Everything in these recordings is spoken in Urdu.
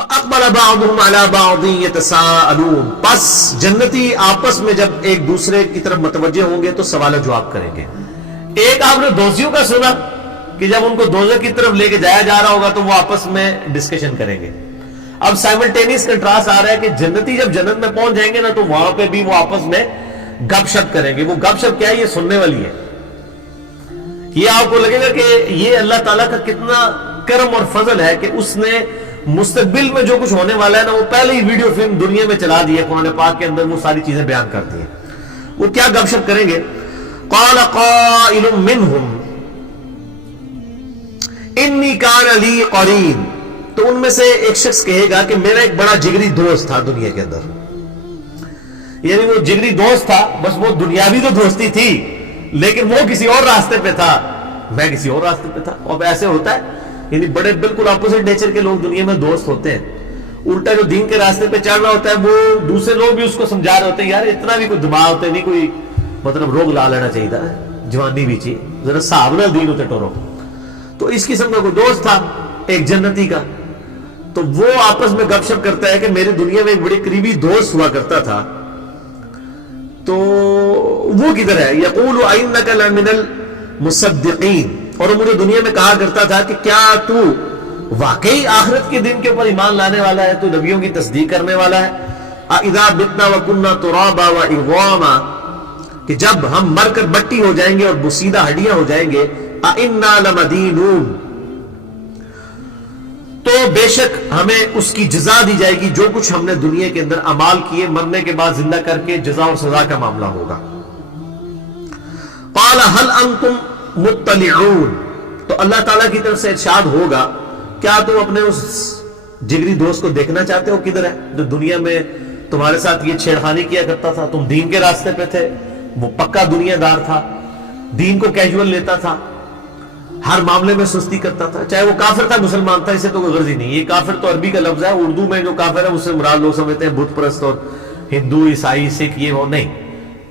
فَأَقْبَلَ بَعْضُهُمْ عَلَى بَعْضٍ يَتَسَاءَلُونَ، پس جنتی آپس میں جب ایک دوسرے کی طرف متوجہ ہوں گے تو سوال و جواب کریں گے۔ ایک آپ نے دوزیوں کا سنا کہ جب ان کو دوزخ کی طرف لے کے جایا جا رہا ہوگا تو وہ آپس میں ڈسکشن کریں گے۔ اب سائملٹینیس کنٹراسٹ آ رہا ہے کہ جنتی جب جنت میں پہنچ جائیں گے نا تو وہاں پہ بھی وہ آپس میں گپ شپ کریں گے۔ وہ گپ شپ کیا ہے؟ یہ سننے والی ہے۔ یہ آپ کو لگے گا کہ یہ اللہ تعالیٰ کا کتنا کرم اور فضل ہے کہ اس نے مستقبل میں جو کچھ ہونے والا ہے نا وہ پہلے ہی ویڈیو فلم دنیا میں چلا دی ہے، قرآن پاک کے اندر وہ ساری چیزیں بیان کرتی ہیں۔ وہ کیا گپ شپ کریں گے؟ قال قائل منهم انی کان لی قرین، تو ان میں سے ایک شخص کہے گا کہ میرا ایک بڑا جگری دوست تھا دنیا کے اندر، یعنی وہ جگری دوست تھا، بس وہ دنیاوی تو دوستی تھی لیکن وہ کسی اور راستے پہ تھا، میں کسی اور راستے پہ تھا۔ اب ایسے ہوتا ہے، یعنی بڑے بالکل اپوزٹ نیچر کے لوگ دنیا میں دوست ہوتے ہیں۔ الٹا جو دین کے راستے پہ چڑھ رہا ہوتا ہے وہ دوسرے لوگ بھی اس کو سمجھا رہے ہوتے ہیں یار اتنا بھی کوئی دماغ ہوتے نہیں، کوئی مطلب روگ لا لینا چاہیے تھا، جوانی بھی چاہیے، ذرا صاحب نہ دین ہوتے ٹورو۔ تو اس قسم کا کوئی دوست تھا ایک جنتی کا، تو وہ آپس میں گپ شپ کرتا ہے کہ میری دنیا میں ایک بڑے قریبی دوست ہوا کرتا تھا، تو وہ کدھر ہے؟ یقول انک لمن المصدقین، اور وہ مجھے دنیا میں کہا کرتا تھا کہ کیا تو واقعی آخرت کے دن کے اوپر ایمان لانے والا ہے، تو نبیوں کی تصدیق کرنے والا ہے؟ اذا متنا وکنا ترابا وعظاما، کہ جب ہم مر کر مٹی ہو جائیں گے اور بوسیدہ ہڈیاں ہو جائیں گے، انا لمدینون، تو بے شک ہمیں اس کی جزا دی جائے گی جو کچھ ہم نے دنیا کے اندر اعمال کیے، مرنے کے بعد زندہ کر کے جزا اور سزا کا معاملہ ہوگا۔ قال هل انتم مطلعون، تو اللہ تعالیٰ کی طرف سے ارشاد ہوگا کیا تم اپنے اس جگری دوست کو دیکھنا چاہتے ہو کدھر ہے، جو دنیا میں تمہارے ساتھ یہ چھیڑخانی کیا کرتا تھا، تم دین کے راستے پہ تھے، وہ پکا دنیا دار تھا، دین کو کیجول لیتا تھا، ہر معاملے میں سستی کرتا تھا، چاہے وہ کافر تھا مسلمان تھا، اسے تو کوئی غرض ہی نہیں۔ یہ کافر تو عربی کا لفظ ہے، اردو میں جو کافر ہے اس سے مراد لوگ سمجھتے ہیں بت پرست اور ہندو عیسائی سکھ، یہ وہ نہیں۔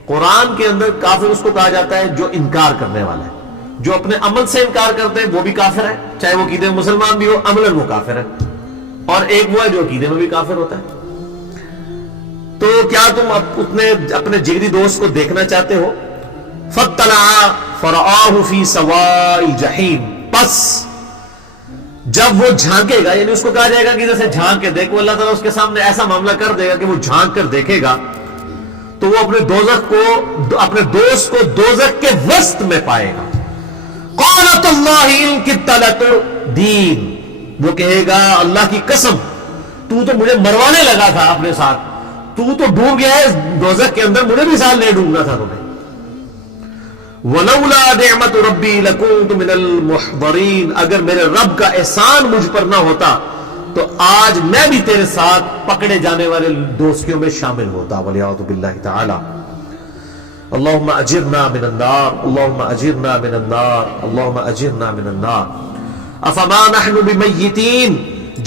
قرآن کے اندر کافر اس کو کہا جاتا ہے جو انکار کرنے والا ہے، جو اپنے عمل سے انکار کرتے ہیں وہ بھی کافر ہے، چاہے وہ عقیدے میں مسلمان بھی ہو، عملاً وہ کافر ہے۔ اور ایک وہ ہے جو عقیدے میں بھی کافر ہوتا ہے۔ تو کیا تم اپنے جگری دوست کو دیکھنا چاہتے ہو؟ فَاطَّلَعَ فَرَآهُ فِي سَوَاءِ الْجَحِيمِ، پس جب وہ جھانکے گا، یعنی اس کو کہا جائے گا کہ جیسے جھانک کے دیکھو، اللہ تعالیٰ اس کے سامنے ایسا معاملہ کر دے گا کہ وہ جھانک کر دیکھے گا تو وہ اپنے دوست کو دوزخ کے وسط میں پائے گا۔ قَالَتُ اللَّهِ إِن كِدتَّ لَتُرْدِينِ، وہ کہے گا اللہ کی قسم تو مجھے مروانے لگا تھا اپنے ساتھ، تو ڈوب گیا ہے دوزخ کے اندر، مجھے بھی ساتھ لے ڈوبنا تھا تمہیں۔ وَلَوْلَا نِعْمَةُ رَبِّي لَكُنْتُ مِنَ الْمُحْضَرِينَ، اگر میرے رب کا احسان مجھ پر نہ ہوتا تو آج میں بھی تیرے ساتھ پکڑے جانے والے دوستیوں میں شامل ہوتا۔ وَلِعَوْذُ بِاللَّهِ تَعَالَى اللہم اجرنا من النار، اللہم اجرنا من النار، اللہم اجرنا من النار۔ افما نحن بمیتین،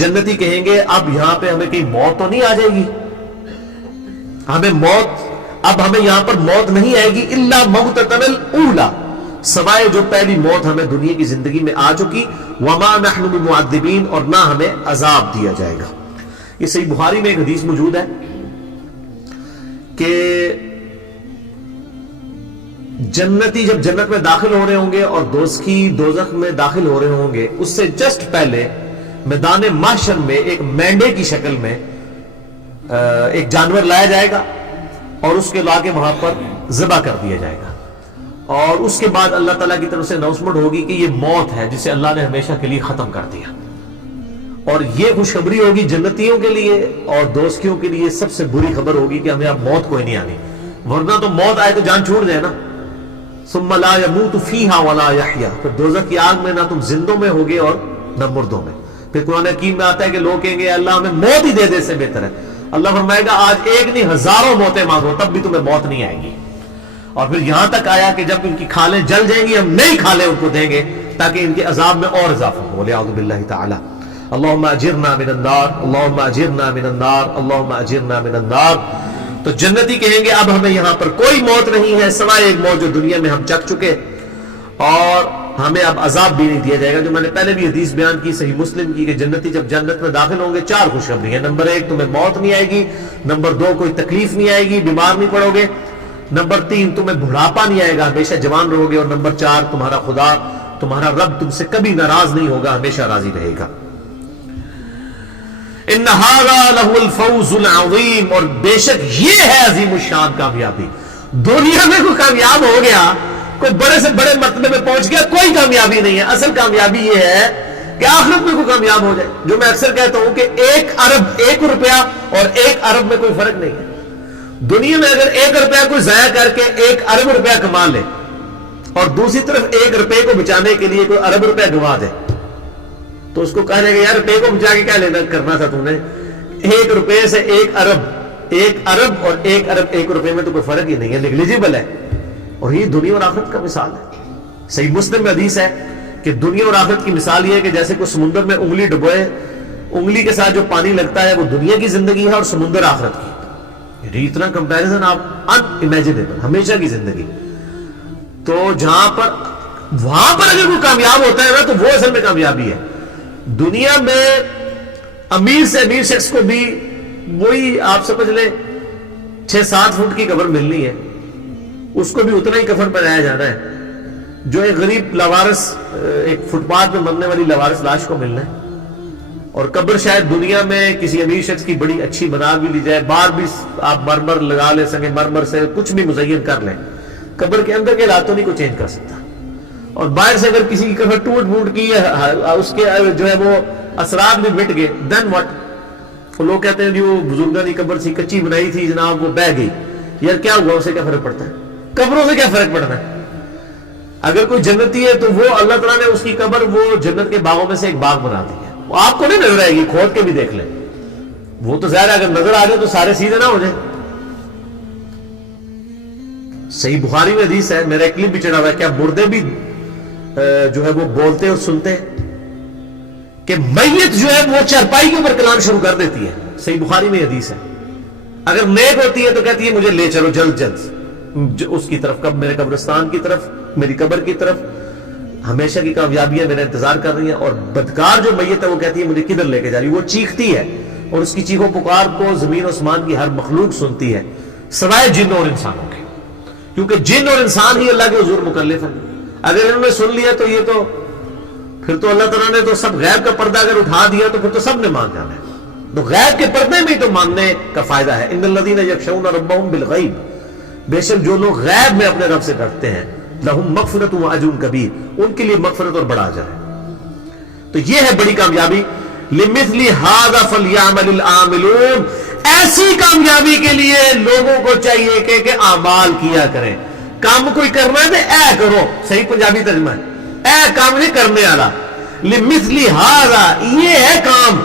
جنتی کہیں گے اب یہاں پہ ہمیں کہیں موت تو نہیں آ جائے گی، اب ہمیں یہاں پر موت نہیں آئے گی، الا موتتنا الاولی، سوائے جو پہلی موت ہمیں دنیا کی زندگی میں آ چکی، وما نحن بمعذبین، اور نہ ہمیں عذاب دیا جائے گا۔ یہ صحیح بخاری میں ایک حدیث موجود ہے کہ جنتی جب جنت میں داخل ہو رہے ہوں گے اور دوزخی دوزخ میں داخل ہو رہے ہوں گے، اس سے جسٹ پہلے میدان محشر میں ایک مینڈے کی شکل میں ایک جانور لایا جائے گا اور اس کے لا کے وہاں پر ذبح کر دیا جائے گا، اور اس کے بعد اللہ تعالیٰ کی طرف سے اناؤنسمنٹ ہوگی کہ یہ موت ہے جسے اللہ نے ہمیشہ کے لیے ختم کر دیا۔ اور یہ خوشخبری ہوگی جنتیوں کے لیے، اور دوستیوں کے لیے سب سے بری خبر ہوگی کہ ہمیں اب موت کوئی نہیں آنی، ورنہ تو موت آئے تو جان چھوڑ جائے نا۔ ثم لا يموت فيها ولا يحيى، پھر دوزخ کی آگ میں نہ تم زندوں میں ہوگے اور نہ مردوں میں۔ پھر قرآن حکیم میں آتا ہے کہ لوگ کہیں گے اللہ ہمیں موت ہی دے دے سے بہتر ہے، اللہ فرمائے گا آج ایک نہیں ہزاروں موتیں مانگو تب بھی تمہیں موت نہیں آئے گی۔ اور پھر یہاں تک آیا کہ جب ان کی کھالیں جل جائیں گی ہم نئی کھالیں ان کو دیں گے تاکہ ان کے عذاب میں اور اضافہ ہو۔ وَلِعَوْذُ بِاللَّهِ تَعَالَى اللہم اجرنا من النار، اللہم اجرنا من النار، اللہم اجرنا من النار۔ تو جنتی کہیں گے اب ہمیں یہاں پر کوئی موت نہیں ہے سوائے ایک موت جو دنیا میں ہم چکھ چکے، اور ہمیں اب عذاب بھی نہیں دیا جائے گا. جو میں نے پہلے بھی حدیث بیان کی صحیح مسلم کی کہ جنتی جب جنت میں داخل ہوں گے 4 خوشخبری ہیں. نمبر 1 تمہیں موت نہیں آئے گی. نمبر 2 کوئی تکلیف نہیں آئے گی, بیمار نہیں پڑو گے. نمبر 3 تمہیں بڑھاپا نہیں آئے گا, ہمیشہ جوان رہو گے. اور نمبر 4 تمہارا خدا تمہارا رب تم سے کبھی ناراض نہیں ہوگا, ہمیشہ راضی رہے گا. ان ھذا لہو الفوز العظیم, اور بے شک یہ ہے عظیم الشان کامیابی. دنیا میں کوئی کامیاب ہو گیا, کوئی بڑے سے بڑے مرتبے میں پہنچ گیا, کوئی کامیابی نہیں ہے. اصل کامیابی یہ ہے کہ آخرت میں کوئی کامیاب ہو جائے. جو میں اکثر کہتا ہوں کہ 1 روپیہ اور 1 ارب میں کوئی فرق نہیں ہے. دنیا میں اگر 1 روپیہ کوئی ضائع کر کے 1 ارب روپیہ کما لے, اور دوسری طرف 1 روپے کو بچانے کے لیے کوئی ارب روپیہ گنوا دے, تو اس کو کہا جائے گا یار روپے کو بچا کے کیا لینا کرنا تھا تم نے. 1 روپے سے 1 ارب اور 1 ارب 1 روپے میں تو کوئی فرق ہی نہیں ہے, نیگلیجیبل ہے. اور یہ دنیا اور آخرت کا مثال ہے. صحیح مسلم میں حدیث ہے کہ دنیا اور آخرت کی مثال یہ ہے کہ جیسے کوئی سمندر میں انگلی ڈبوئے, انگلی کے ساتھ جو پانی لگتا ہے وہ دنیا کی زندگی ہے اور سمندر آخرت کی. اتنا کمپیریزن آپ ان امیجنیبل, ہمیشہ کی زندگی. تو جہاں پر وہاں پر اگر کوئی کامیاب ہوتا ہے نا تو وہ اصل میں کامیابی ہے. دنیا میں امیر سے امیر شخص کو بھی وہی آپ سمجھ لیں 6-7 فٹ کی قبر ملنی ہے, اس کو بھی اتنا ہی کفن پہنایا جانا ہے جو ایک غریب لاوارث, ایک فٹ پاتھ میں مرنے والی لاوارث لاش کو ملنا ہے. اور قبر شاید دنیا میں کسی امیر شخص کی بڑی اچھی بنا بھی لی جائے, باہر بھی آپ مرمر لگا لے سکیں, مرمر سے کچھ بھی مزین کر لیں, قبر کے اندر کے حالاتوں نہیں کو چینج کر سکتا. اور باہر سے اگر کسی کی قبر ٹوٹ پھوٹ کی ہے, اس کے جو ہے وہ اثرات بھی مٹ گئے, دین واٹ. لوگ کہتے ہیں جو بزرگوں کی قبر تھی کچی بنائی تھی جناب, وہ بہ گئی. یار کیا ہوا, اسے کیا فرق پڑتا ہے؟ قبروں سے کیا فرق پڑتا ہے؟ اگر کوئی جنتی ہے تو وہ اللہ تعالیٰ نے اس کی قبر وہ جنت کے باغوں میں سے ایک باغ بنا دی ہے. وہ آپ کو نہیں نظر آئے گی, کھود کے بھی دیکھ لیں. وہ تو ظاہر ہے اگر نظر آ جائے تو سارے سیدھے نہ ہو جائیں. صحیح بخاری میں حدیث ہے, میرا ایک کلپ بھی چڑھا ہوا ہے, کیا مردے بھی جو ہے وہ بولتے اور سنتے ہیں کہ میت جو ہے وہ چارپائی کے اوپر کلام شروع کر دیتی ہے. صحیح بخاری میں حدیث ہے. اگر نیک ہوتی ہے تو کہتی ہے مجھے لے چلو جلد جلد اس کی طرف, کب میرے قبرستان کی طرف, میری قبر کی طرف. ہمیشہ کی کامیابیاں میرا انتظار کر رہی ہیں. اور بدکار جو میت ہے وہ کہتی ہے مجھے کدھر لے کے جا رہی. وہ چیختی ہے اور اس کی چیخوں پکار کو زمین و آسمان کی ہر مخلوق سنتی ہے سوائے جنوں اور انسانوں کے, کیونکہ جن اور انسان ہی اللہ کے حضور مکلف ہیں. اگر انہوں نے سن لیا تو یہ تو پھر تو اللہ تعالیٰ نے تو سب غیب کا پردہ اگر اٹھا دیا تو پھر تو سب نے مان جانا ہے. تو غیب کے پردے میں تو ماننے کا فائدہ ہے. ان الذین یخشون ربهم بالغیب, بے شک جو لوگ غیب میں اپنے رب سے ڈرتے ہیں, لہم مغفرۃ و اجر کبیر, ان کے لیے مغفرت اور بڑا اجر ہے. تو یہ ہے بڑی کامیابی. لمثل ھذا فلیعمل العاملون, ایسی کامیابی کے لیے لوگوں کو چاہیے کہ اعمال کیا کریں. کام کوئی کرنا ہے تو اے کرو, صحیح پنجابی ترجمہ ہے, اے کام نہیں کرنے والا. لمثل ھذا, یہ ہے کام.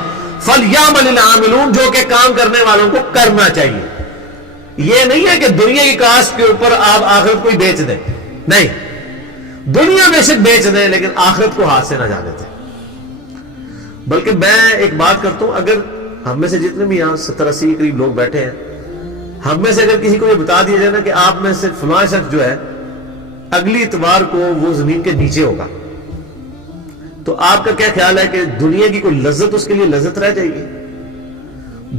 فلیعمل العاملون, جو کہ کام کرنے والوں کو کرنا چاہیے. یہ نہیں ہے کہ دنیا کی کاسٹ کے اوپر آپ آخرت کو ہی بیچ دیں, نہیں, دنیا بے شک بیچ دیں لیکن آخرت کو ہاتھ سے نہ جانے دیں. بلکہ میں ایک بات کرتا ہوں, اگر ہم میں سے جتنے بھی یہاں 70-80 کے قریب لوگ بیٹھے ہیں, ہم میں سے اگر کسی کو یہ بتا دیا جائے نا کہ آپ میں سے فلاں شخص جو ہے اگلی اتوار کو وہ زمین کے نیچے ہوگا, تو آپ کا کیا خیال ہے کہ دنیا کی کوئی لذت اس کے لیے لذت رہ جائے گی؟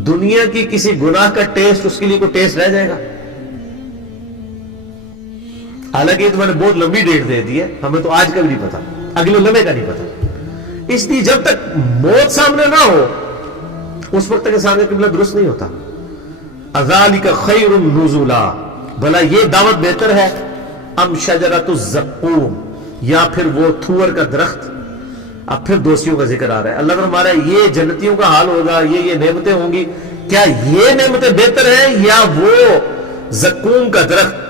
دنیا کی کسی گناہ کا ٹیسٹ اس کے لیے کوئی ٹیسٹ رہ جائے گا؟ حالانکہ یہ تو میں نے بہت لمبی ڈیٹ دے دی ہے, ہمیں تو آج کا بھی نہیں پتا, اگلے لمحے کا نہیں پتا. اس لیے جب تک موت سامنے نہ ہو اس وقت تک انسان کا قبلہ درست نہیں ہوتا. اذالک خیر نزلا, بھلا یہ دعوت بہتر ہے, ام شجرۃ الزقوم, یا پھر وہ تھور کا درخت. اب پھر دوستیوں کا ذکر آ رہا ہے. اللہ تعالیٰ ہمارا یہ جنتیوں کا حال ہوگا, یہ نعمتیں ہوں گی, کیا یہ نعمتیں بہتر ہیں یا وہ زقوم کا درخت؟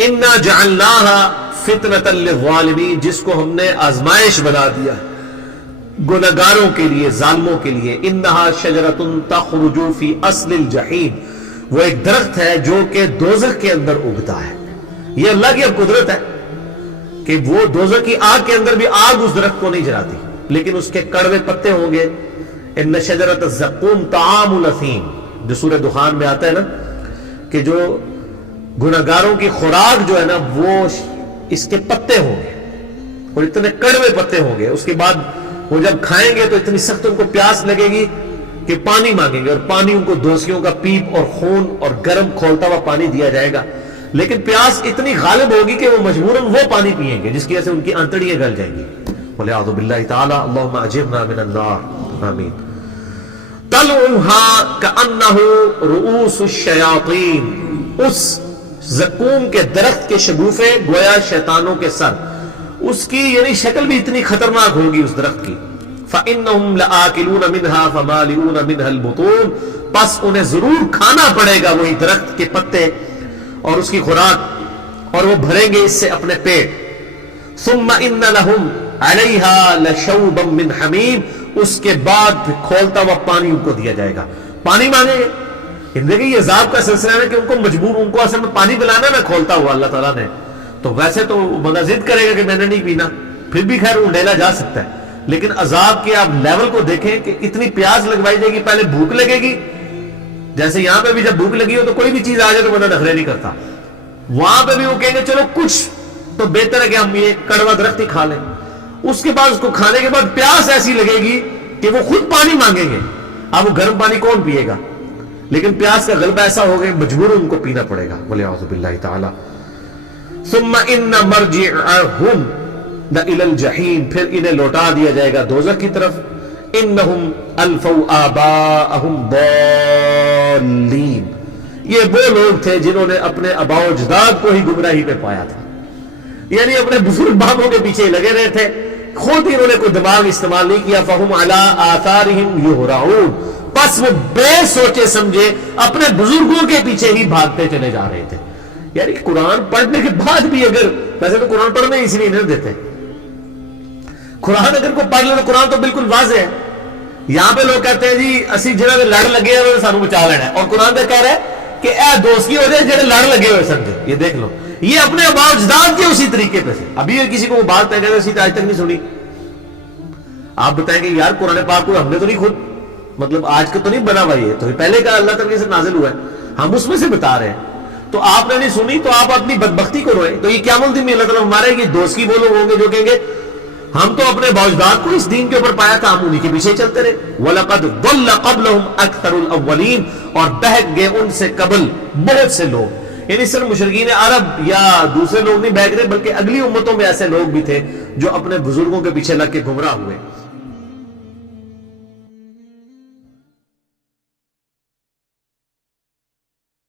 انا جعلناها فتنة للظالمین, جس کو ہم نے آزمائش بنا دیا گنہگاروں کے لیے, ظالموں کے لیے. انها شجرۃ تخرج فی اصل الجحیم, وہ ایک درخت ہے جو کہ دوزخ کے اندر اگتا ہے. یہ اللہ کی اب قدرت ہے کہ وہ دوزخ کی آگ کے اندر بھی آگ اس درخت کو نہیں جلاتی, لیکن اس کے کڑوے پتے ہوں گے. ان شجرۃ الزقوم طعام الاثیم, جو سورہ دخان میں آتا ہے نا کہ جو گنہگاروں کی خوراک جو ہے نا وہ اس کے پتے ہوں گے اور اتنے کڑوے پتے ہوں گے. اس کے بعد وہ جب کھائیں گے تو اتنی سخت ان کو پیاس لگے گی کہ پانی مانگیں گے, اور پانی ان کو دوسیوں کا پیپ اور خون اور گرم کھولتا ہوا پانی دیا جائے گا. لیکن پیاس اتنی غالب ہوگی کہ وہ مجبوراً وہ پانی پیئیں گے جس کی وجہ سے ان کی آنتڑیاں گل جائیں گی. وَلِعَاذُ بِاللَّهِ تَعَالَى اللَّهُمَّ أَجِرْنَا مِنَ النَّارِ آمین. طَلْعُهَا كَأَنَّهُ رُؤُوسُ الشَّيَاطِينِ, اس زقوم کے درخت کے شگوفے گویا شیطانوں کے سر. اس کی یعنی شکل بھی اتنی خطرناک ہوگی اس درخت کی. فَإِنَّهُمْ لَآكِلُونَ مِنْهَا فَمَالِئُونَ مِنْهَا الْبُطُونَ, پس انہیں ضرور کھانا پڑے گا وہی درخت کے پتے اور اس کی خوراک, اور وہ بھریں گے اس سے اپنے پیٹ. ثُمَّ إِنَّ لَهُمْ عَلَيْهَا لَشَوْبًا مِّنْ حَمِيمٍ, اس کے بعد کھولتا ہوا پانی ان کو دیا جائے گا. پانی مانگیں گے. دیکھیں یہ عذاب کا سلسلہ ہے کہ ان کو مجبور, ان کو اصل میں پانی پلانا نہ کھولتا ہوا اللہ تعالیٰ نے. تو ویسے تو بندہ ضد کرے گا کہ میں نے نہیں پینا, پھر بھی خیر وہ ڈیلا جا سکتا ہے. لیکن عذاب کے آپ لیول کو دیکھیں کہ اتنی پیاس لگوائی جائے گی, پہلے بھوک لگے گی, جیسے یہاں پہ بھی جب بھوک لگی ہو تو کوئی بھی چیز آ جائے تو بندہ نخرے نہیں کرتا. وہاں پہ بھی وہ کہیں گے چلو کچھ تو بہتر ہے کہ ہم یہ کڑوا درخت ہی کھا لیں. اس کے بعد اس کو کھانے کے بعد پیاس ایسی لگے گی کہ وہ خود پانی مانگیں گے. اب وہ گرم پانی کون پیے گا, لیکن پیاس کا غلبہ ایسا ہو گیا مجبور ان کو پینا پڑے گا. وَلِعَاذُ بِاللَّهِ تَعَالَى. ثُمَّ إِنَّ مَرْجِعَهُمْ إِلَى الْجَحِيمِ, پھر انہیں لوٹا دیا جائے گا دوزخ کی طرف. إِنَّهُمْ أَلْفَوْا آبَاءَهُمْ ضَالِّينَ, یہ وہ لوگ تھے جنہوں نے اپنے آباء و اجداد کو ہی گمراہی پہ پایا تھا, یعنی اپنے بزرگ بابوں کے پیچھے لگے رہے تھے, خود انہوں نے کوئی دماغ استعمال نہیں کیا. فَهُمْ عَلَىٰ آثَارِهِمْ يُهْرَعُونَ, پس وہ بے سوچے سمجھے اپنے بزرگوں کے پیچھے ہی بھاگتے چلے جا رہے تھے. یعنی قرآن پڑھنے کے بعد بھی اگر, ویسے تو قرآن پڑھنے اس لیے نہیں دیتے, قرآن اگر کوئی پڑھ لے تو قرآن تو بالکل واضح ہے. یہاں پہ لوگ کہتے ہیں جی اسی جنہوں نے لڑ لگے ہوئے سانو بچا لینا ہے, اور قرآن تو کہہ رہا ہے کہ اے دوستی ہو جائے جنہیں لڑ لگے ہوئے سمجھے. یہ دیکھ لو, یہ اپنے آباء و اجداد کے اسی طریقے پہ سے. ابھی کسی کو وہ بات طے کرتے آج تک نہیں سنی, آپ بتائیں کہ یار قرآن پاک کو ہم نے تو نہیں خود مطلب آج کا تو نہیں بنا ہوا, یہ تو پہلے کا اللہ تعالیٰ سے نازل ہوا ہے, ہم اس میں سے بتا رہے ہیں. تو آپ نے نہیں سنی تو آپ اپنی بدبختی کو روئے. تو یہ قیامت الدین میں اللہ تعالیٰ ہمارے یہ دوستی وہ لوگ ہوں گے جو کہیں گے ہم تو اپنے باوجداد کو اس دین کے اوپر پایا تھا, ہم انہی کے پیچھے چلتے رہے. وَلَقَدْ ضَلَّ قَبْلَهُمْ أَكْثَرُ الْأَوَّلِينَ, اور بہک گئے ان سے قبل بہت سے لوگ. یعنی صرف مشرکین عرب یا دوسرے لوگ نہیں بہک رہے, بلکہ اگلی امتوں میں ایسے لوگ بھی تھے جو اپنے بزرگوں کے پیچھے لگ کے گمراہ ہوئے.